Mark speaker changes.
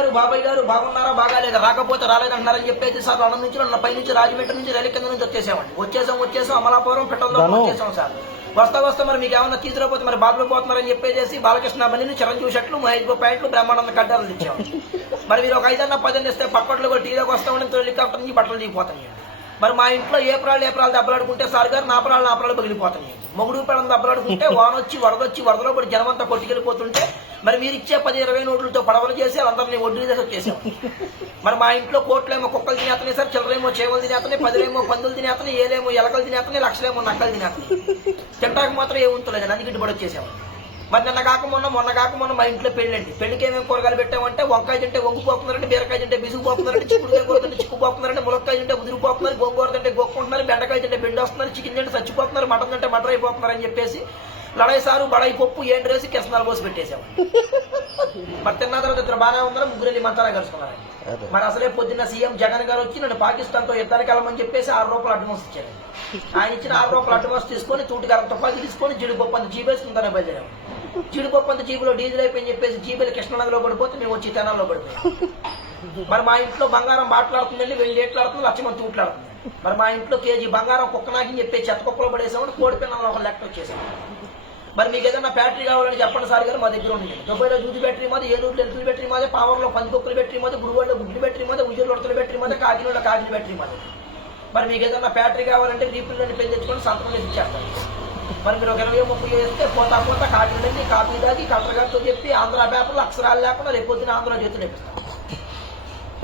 Speaker 1: గారు బాబాయ్ గారు బాగున్నారా బాగాలేదా? రాకపోతే రాలేదంటారని చెప్పేసి సార్ అన్న నుంచి నన్ను పై నుంచి రాజమండ్రి నుంచి రైలు కింద నుంచి వచ్చేసామండి. వచ్చేసాం వచ్చేసాం అమలాపురం పెట్టడంలో
Speaker 2: ధను.
Speaker 1: వచ్చేసాం సార్. వస్తా వస్తా మరి మీకు ఏమన్నా తీసుకురాకపోతే మరి బాధలు పోతున్నారని చెప్పేసి బాలకృష్ణ బండిని చిరంజీవి షర్ట్లు మహేష్ బాబు ప్యాంట్లు బ్రహ్మానంద కడ్డాలు తెచ్చాం మరి మీరు ఒక ఐదన్న పదిహేను ఇస్తే పక్కట్లో కూడా టీలోకి వస్తామని హెలికాప్టర్ నుంచి బట్టలు దిగిపోతాయి మరి మా ఇంట్లో ఏ ప్రాళ్ళు ఏ ప్రాళ్ళు దెబ్బలాడుకుంటే సార్ గారు నా ప్రాళ్ళు నా ప్రాళ్ళు పగిలిపోతున్నాయి. మొగుడు ప్రాణం దెబ్బలాడుకుంటే వాన వచ్చి వరదొచ్చి వరదలో పడి జనమంతా కొట్టుకెళ్ళిపోతుంటే మరి మీరు ఇచ్చే పది ఇరవై నోట్లతో పడవలు చేసి వాళ్ళందరినీ ఒడ్డు చేసి వచ్చేసాం మరి మా ఇంట్లో కోట్లేమో కుక్కలు తినేతనే సార్ చిల్లరేమో చేవలు తినేతనే పదిలేమో పందులు తినేతనే ఏలేమో ఎలకలు తినేతనే లక్షలేమో నక్కలు తినేతనే తింటాక మాత్రం ఏముంటలేదు అందుకే ఇటు పడి వచ్చేసాము మరి నిన్న కాక మొన్న మొన్న కాక మొన్న మా ఇంట్లో పెళ్ళండి. పెళ్ళికి ఏమేమి కూరగాయలు పెట్టామంటే వంకాయ తింటే వంగిపోతున్నారంటే బీరకాయ తింటే బిసుకుపోతున్నారంటే చిక్కుడుకాయ కూర తింటే చిక్కుపోతున్నారంటే ములక్కాయ తింటే ముదిరిపోతున్నారు గోంగూర తింటే గోక్కుంటున్నారు బెండకాయ తింటే బెండి వస్తున్నారు చికెన్ తింటే చచ్చిపోతున్నారు మటన్ తింటే మటర్ అయిపోతున్నారు అని చెప్పేసి లడాయి సారు బడాయి పప్పు ఏంటి రేసి కిసనాలు పోసి పెట్టేసాము మరి తిన్న తర్వాత ఇద్దరు బాగానే ఉందని ముగ్గురు వెళ్ళి కలుసుకున్నారు. మరి అసలే పొద్దున్న సీఎం జగన్ గారు వచ్చి నన్ను పాకిస్తాన్తో యుద్ధానికి వెళ్ళమని చెప్పేసి ఆరు రూపాయలు అడ్వాన్స్ ఇచ్చారు. ఆయన ఇచ్చిన ఆరు రూపాయలు అడ్వాన్స్ తీసుకొని తూటిగారం తుపాకి తీసుకొని జీడిపప్పు అంత జీపేసుకుంటానే బయలుదేరాం. జీడిపప్పు అంత జీబులో డీజిల్ అయిపోయింది చెప్పేసి జీబీలు కృష్ణనగర్లో పడిపోతే మేము వచ్చి తెనాల్లో పడిపోయాం. మరి మా ఇంట్లో బంగారం మాట్లాడుతుందండి వెళ్ళి ఏట్లాడుతుంది లక్ష్మణ్ తూట్లాడుతుంది మరి మా ఇంట్లో కేజీ బంగారం కుక్కనాకి చెప్పి చెత్త కుక్కలో పడేసామని కోడి పిల్లలు ఒక లెక్క వచ్చేసాం మరి మీకు ఏదైనా బ్యాటరీ కావాలని చెప్పండి సార్ గారు మా దగ్గర ఉంది దుబాయ్లో దూది బ్యాటరీ మాది ఏలూరులో ఎలుకల బ్యాటరీ మాది పావర్లో కుక్కలు బ్యాటరీ మాది గురువాడలో గుడ్లు బ్యాటరీ మాది ఉజ్జూరులో ఉడతల బ్యాటరీ మాది కాకినాడలో కాకిన బ్యాటరీ మాది. మరి మీకు ఏదైనా బ్యాటరీ కావాలంటే రీపిల్లని పెళ్ళి తెచ్చుకొని సంతకం ఇచ్చేస్తాను మరి మీరు ఒక ఇరవై ముప్పై వేస్తే పోతా పోతా కాకినాడండి కాపీ దాగి కలెక్టర్ గారితో చెప్పి ఆంధ్ర పేపర్లో అక్షరాలు లేకుండా రేపొద్దున ఆంధ్ర చేతులు నేర్పిస్తాం